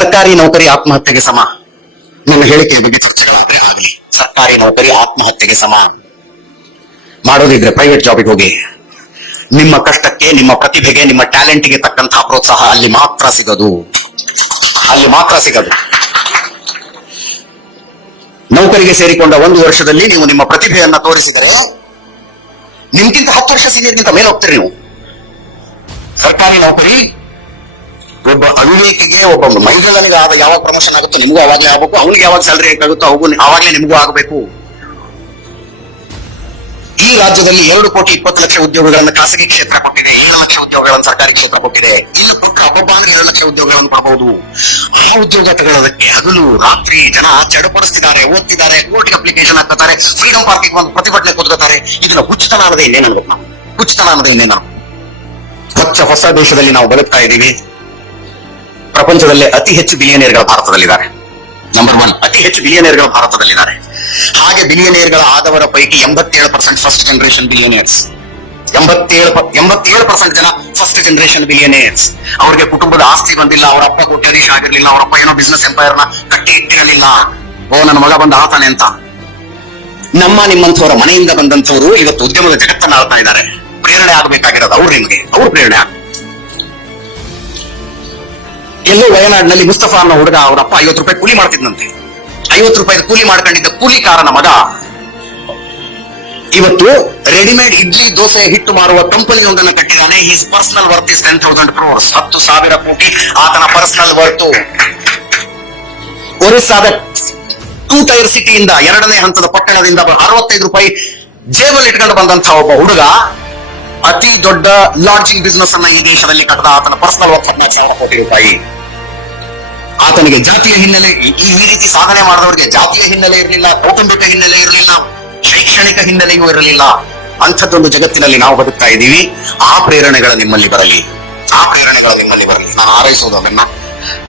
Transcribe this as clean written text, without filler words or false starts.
ಸರ್ಕಾರಿ ನೌಕರಿ ಆತ್ಮಹತ್ಯೆಗೆ ಸಮ. ನಿಮ್ಮ ಹೇಳಿಕೆಯ ಬಗ್ಗೆ ಚರ್ಚೆಗಳಾದ್ರೆ ಆಗಲಿ. ಸರ್ಕಾರಿ ನೌಕರಿ ಆತ್ಮಹತ್ಯೆಗೆ ಸಮ. ಮಾಡೋದಿದ್ರೆ ಪ್ರೈವೇಟ್ ಜಾಬಿಗೆ ಹೋಗಿ. ನಿಮ್ಮ ಕಷ್ಟಕ್ಕೆ, ನಿಮ್ಮ ಪ್ರತಿಭೆಗೆ, ನಿಮ್ಮ ಟ್ಯಾಲೆಂಟ್ಗೆ ತಕ್ಕಂತಹ ಪ್ರೋತ್ಸಾಹ ಅಲ್ಲಿ ಮಾತ್ರ ಸಿಗದು. ಅಲ್ಲಿ ಮಾತ್ರ ಸಿಗದು. ನೌಕರಿಗೆ ಸೇರಿಕೊಂಡ 1 ವರ್ಷದಲ್ಲಿ ನೀವು ನಿಮ್ಮ ಪ್ರತಿಭೆಯನ್ನ ತೋರಿಸಿದರೆ ನಿಮ್ಗಿಂತ 10 ವರ್ಷ ಸೀನಿಯರ್ಗಿಂತ ಮೇಲೆ ಹೋಗ್ತೀರಿ ನೀವು. ಸರ್ಕಾರಿ ನೌಕರಿ ಒಬ್ಬ ಅವಿವೇಕಿಗೆ, ಒಬ್ಬ ಮೈಗಲನಿಗೆ ಆದ ಯಾವಾಗ ಪ್ರಮೋಷನ್ ಆಗುತ್ತೋ ನಿಮಗೂ ಅವಾಗಲೇ ಆಗಬೇಕು, ಅವನಿಗೆ ಯಾವಾಗ ಸ್ಯಾಲರಿ ಆಗುತ್ತೋ ಅವಾಗಲೇ ನಿಮಗೂ ಆಗಬೇಕು. ಈ ರಾಜ್ಯದಲ್ಲಿ 2,20,00,000 ಉದ್ಯೋಗಗಳನ್ನು ಖಾಸಗಿ ಕ್ಷೇತ್ರ ಕೊಟ್ಟಿದೆ, 7 ಲಕ್ಷ ಉದ್ಯೋಗಗಳನ್ನು ಸರ್ಕಾರಿ ಕ್ಷೇತ್ರ ಕೊಟ್ಟಿದೆ. ಇಲ್ಲಿ ಕೊಟ್ಟ ಹಬ್ಬ ಅಂದ್ರೆ 2 ಲಕ್ಷ ಉದ್ಯೋಗಗಳನ್ನು ಕೊಡಬಹುದು. ಆ ಉದ್ಯೋಗ ತಗೊಳ್ಳೋದಕ್ಕೆ ಹಗಲು ರಾತ್ರಿ ಜನ ಚಡಪಡಿಸ್ತಿದ್ದಾರೆ, ಓದ್ತಿದ್ದಾರೆ, ಕೋರ್ಟ್ಗೆ ಅಪ್ಲಿಕೇಶನ್ ಹಾಕ್ತಾರೆ, ಫ್ರೀಡಂ ಪಾರ್ಕಿಗೆ ಒಂದು ಪ್ರತಿಭಟನೆ ಕೂತ್ಕೋತಾರೆ. ಇದನ್ನ ಹುಚ್ಚತನ ಅನ್ನೋದೇ ಇನ್ನೇನು ಅನ್ಬೇಕು ನಾವು. ಹುಚ್ಚತನ ಅನ್ನೋದೇ ಇನ್ನೇನು. ಹೊಸ ದೇಶದಲ್ಲಿ ನಾವು ಬದುಕ್ತಾ ಇದ್ದೀವಿ. ಪ್ರಪಂಚದಲ್ಲೇ ಅತಿ ಹೆಚ್ಚು ಬಿಲಿಯನೇರ್ಗಳು ಭಾರತದಲ್ಲಿದ್ದಾರೆ. ನಂಬರ್ 1 ಅತಿ ಹೆಚ್ಚು ಬಿಲಿಯನೇರ್ಗಳು ಭಾರತದಲ್ಲಿದ್ದಾರೆ. ಹಾಗೆ ಬಿಲಿಯನೇರ್ಗಳ ಆದವರ ಪೈಕಿ 87% ಫಸ್ಟ್ ಜನರೇಷನ್ ಬಿಲಿಯನೇರ್ಸ್. 87% ಜನ ಫಸ್ಟ್ ಜನರೇಷನ್ ಬಿಲಿಯನೇರ್ಸ್. ಅವ್ರಿಗೆ ಕುಟುಂಬದ ಆಸ್ತಿ ಬಂದಿಲ್ಲ, ಅವರ ಅಪ್ಪ ಕೋಟ್ಯಾಧೀಶ ಆಗಿರ್ಲಿಲ್ಲ, ಅವರಪ್ಪ ಏನೋ ಬಿಸ್ನೆಸ್ ಎಂಪೈರ್ ನ ಕಟ್ಟಿ ಇಟ್ಟಿರಲಿಲ್ಲ. ನನ್ನ ಮಗ ಬಂದ ಆತಾನೆ ಅಂತ. ನಿಮ್ಮಂಥವರ ಮನೆಯಿಂದ ಬಂದಂಥವ್ರು ಇವತ್ತು ಉದ್ಯಮದ ಜಗತ್ತನ್ನ ಆಳ್ತಾ ಇದ್ದಾರೆ. ಪ್ರೇರಣೆ ಆಗಬೇಕಾಗಿರೋದು ಅವ್ರು. ನಿಮಗೆ ಅವ್ರು ಪ್ರೇರಣೆ ಆಗ. ಎಲ್ಲೋ ವಯನಾಡಿನಲ್ಲಿ ಮುಸ್ತಫಾ ಅನ್ನೋ ಹುಡುಗ ಅವರಪ್ಪ 50 ರೂಪಾಯಿ ಕೂಲಿ ಮಾಡ್ತಿದ್ದಂತೆ. 50 ರೂಪಾಯಿ ಕೂಲಿ ಮಾಡ್ಕೊಂಡಿದ್ದ ಕೂಲಿಕಾರನ ಮಗ ಇವತ್ತು ರೆಡಿಮೇಡ್ ಇಡ್ಲಿ ದೋಸೆ ಹಿಟ್ಟು ಮಾರುವ ಕಂಪನಿ ಒಂದನ್ನು ಕಟ್ಟಿದ್ದಾನೆ. His personal worth is 10,000 crores. 10,000 ಕೋಟಿ ಆತನ ಪರ್ಸನಲ್ ವರ್ತ್. ಒರಿಸ್ಸಾದ 2 ಟೈರ್ ಸಿಟಿಯಿಂದ 2ನೇ ಹಂತದ ಪಟ್ಟಣದಿಂದ 65 ರೂಪಾಯಿ ಜೇಬಲ್ ಇಟ್ಕೊಂಡು ಬಂದಂತಹ ಒಬ್ಬ ಹುಡುಗ ಅತಿ ದೊಡ್ಡ ಲಾಡ್ಜಿಂಗ್ ಬಿಸ್ನೆಸ್ ಅನ್ನ ಈ ದೇಶದಲ್ಲಿ ಕಟ್ಟದ. ಆತನ ಪರ್ಸನಲ್ ವರ್ತ್ 14,000 ಕೋಟಿ ರೂಪಾಯಿ. ಆತನಿಗೆ ಜಾತಿಯ ಹಿನ್ನೆಲೆ, ಈ ರೀತಿ ಸಾಧನೆ ಮಾಡಿದವರಿಗೆ ಜಾತಿಯ ಹಿನ್ನೆಲೆ ಇರಲಿಲ್ಲ, ಕೌಟುಂಬಿಕ ಹಿನ್ನೆಲೆ ಇರಲಿಲ್ಲ, ಶೈಕ್ಷಣಿಕ ಹಿನ್ನೆಲೆಯೂ ಇರಲಿಲ್ಲ. ಅಂಥದ್ದೊಂದು ಜಗತ್ತಿನಲ್ಲಿ ನಾವು ಬದುಕ್ತಾ ಇದ್ದೀವಿ. ಆ ಪ್ರೇರಣೆಗಳ ನಿಮ್ಮಲ್ಲಿ ಬರಲಿ. ನಾನು ಹಾರೈಸೋದು ಅದನ್ನ.